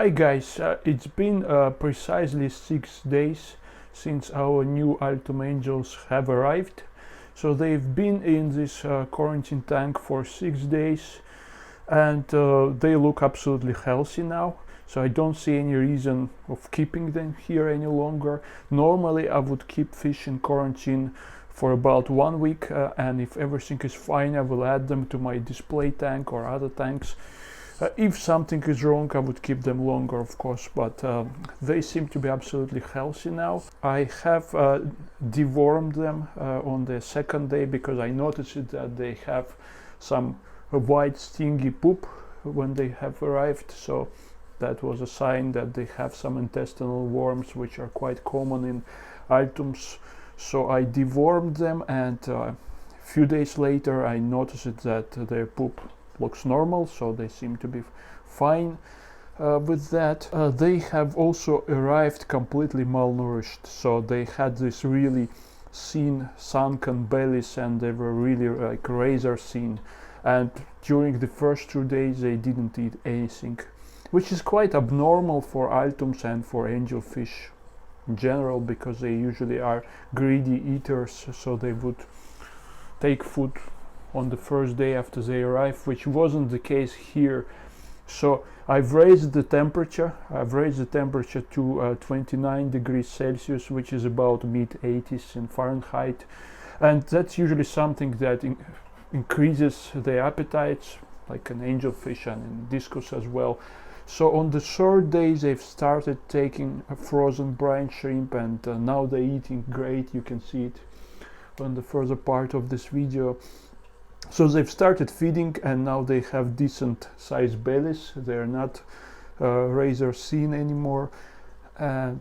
Hi guys, it's been precisely 6 days since our new Altum Angels have arrived. So they've been in this quarantine tank for 6 days and they look absolutely healthy now. So I don't see any reason of keeping them here any longer. Normally I would keep fish in quarantine for about 1 week and if everything is fine I will add them to my display tank or other tanks. If something is wrong, I would keep them longer, of course, but they seem to be absolutely healthy now. I have dewormed them on the second day because I noticed that they have some white stingy poop when they have arrived, so that was a sign that they have some intestinal worms, which are quite common in Altums. So I dewormed them, and a few days later I noticed that their poop looks normal, so they seem to be fine with that. They have also arrived completely malnourished, so they had this really thin sunken bellies and they were really like razor thin, and during the first 2 days they didn't eat anything, which is quite abnormal for Altums and for angelfish in general, because they usually are greedy eaters, so they would take food on the first day after they arrive, which wasn't the case here. So I've raised the temperature. To 29 degrees Celsius, which is about mid-80s in Fahrenheit, and that's usually something that increases their appetites, like an angelfish and in discus as well. So on the third day they've started taking a frozen brine shrimp, and now they're eating great. You can see it on the further part of this video. So they've started feeding and now they have decent sized bellies. They're not razor thin anymore, and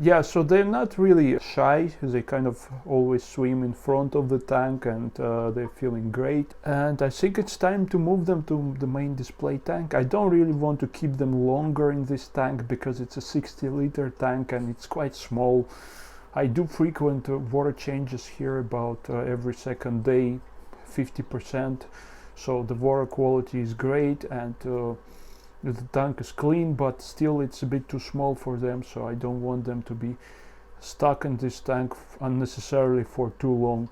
yeah, so they're not really shy. They kind of always swim in front of the tank, and they're feeling great. And I think it's time to move them to the main display tank. I don't really want to keep them longer in this tank because it's a 60-liter tank and it's quite small. I do frequent water changes here about every second day, 50%, so the water quality is great, and the tank is clean, but still it's a bit too small for them, so I don't want them to be stuck in this tank unnecessarily for too long.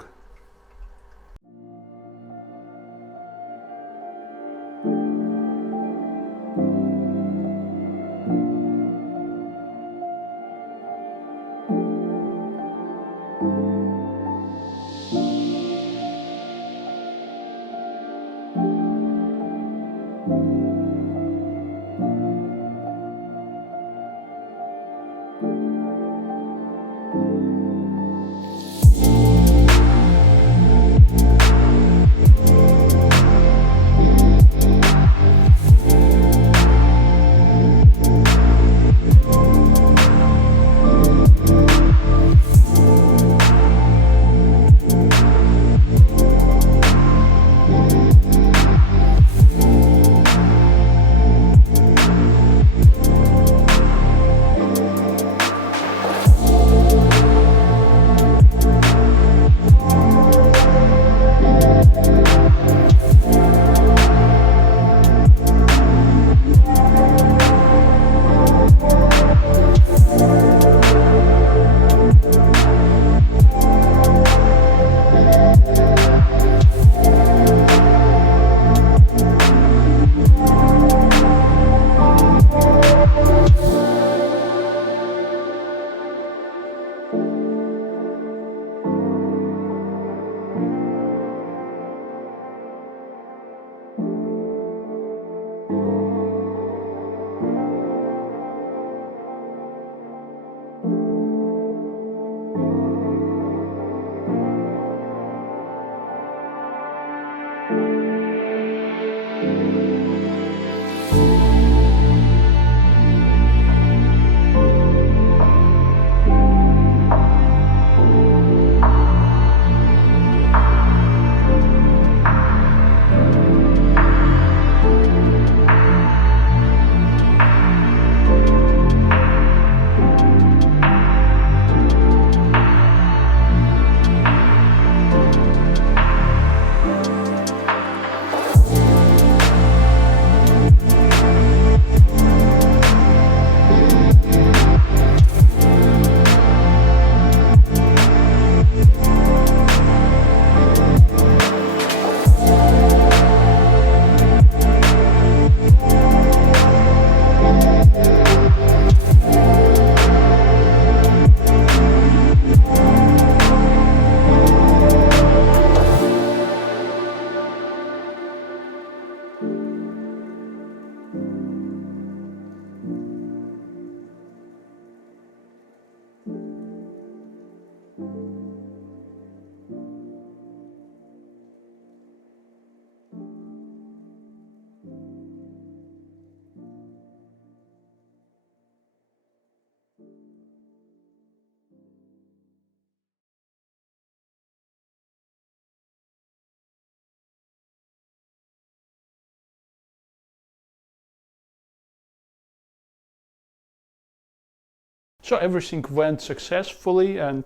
So everything went successfully, and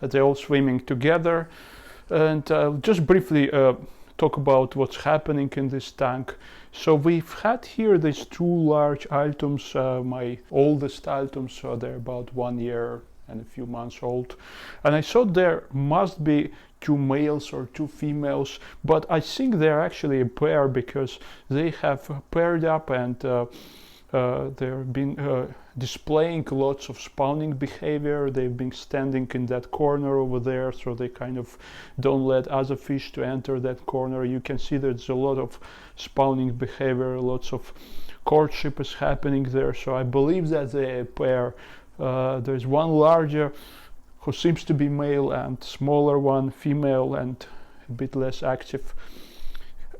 they're all swimming together. And just briefly talk about what's happening in this tank. So we've had here these two large Altums, my oldest Altums, so they're about 1 year and a few months old. And I thought there must be 2 males or 2 females, but I think they're actually a pair because they have paired up, and they've been displaying lots of spawning behavior. They've been standing in that corner over there, so they kind of don't let other fish to enter that corner. You can see there's a lot of spawning behavior, lots of courtship is happening there, so I believe that they're a pair. There's one larger who seems to be male, and smaller one female and a bit less active.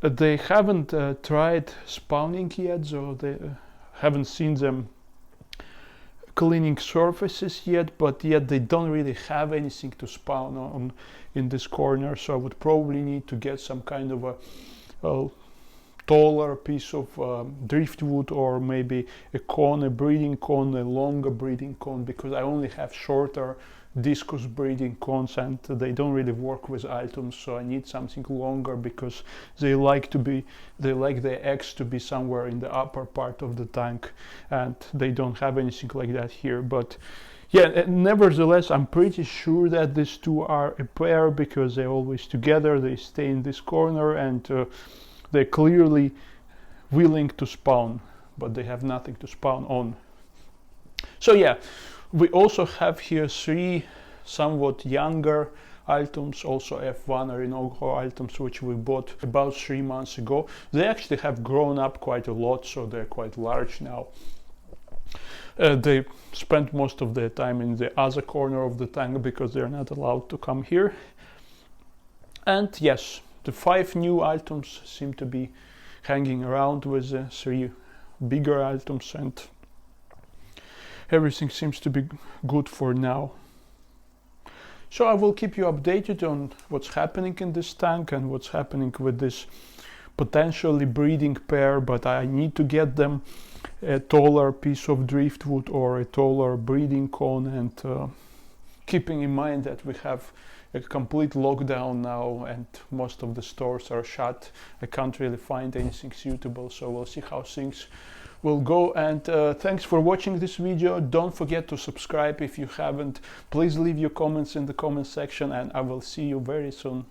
They haven't tried spawning yet, so they haven't seen them cleaning surfaces yet, but yet they don't really have anything to spawn on in this corner, so I would probably need to get some kind of a taller piece of driftwood, or maybe a cone, a breeding cone, a longer breeding cone, because I only have shorter discus breeding cones and they don't really work with Altums, so I need something longer because they like their eggs to be somewhere in the upper part of the tank, and they don't have anything like that here. But yeah, nevertheless, I'm pretty sure that these two are a pair because they're always together, they stay in this corner, and they're clearly willing to spawn, but they have nothing to spawn on. So yeah, we also have here 3 somewhat younger Altums, also F1 or inaugural Altums, which we bought about 3 months ago. They actually have grown up quite a lot, so they're quite large now. They spend most of their time in the other corner of the tank because they're not allowed to come here. And yes, the 5 new Altums seem to be hanging around with the 3 bigger Altums, and everything seems to be good for now. So I will keep you updated on what's happening in this tank and what's happening with this potentially breeding pair, but I need to get them a taller piece of driftwood or a taller breeding cone, and keeping in mind that we have a complete lockdown now and most of the stores are shut. I can't really find anything suitable, so we'll see how things will go. And thanks for watching this video. Don't forget to subscribe if you haven't. Please leave your comments in the comment section, and I will see you very soon.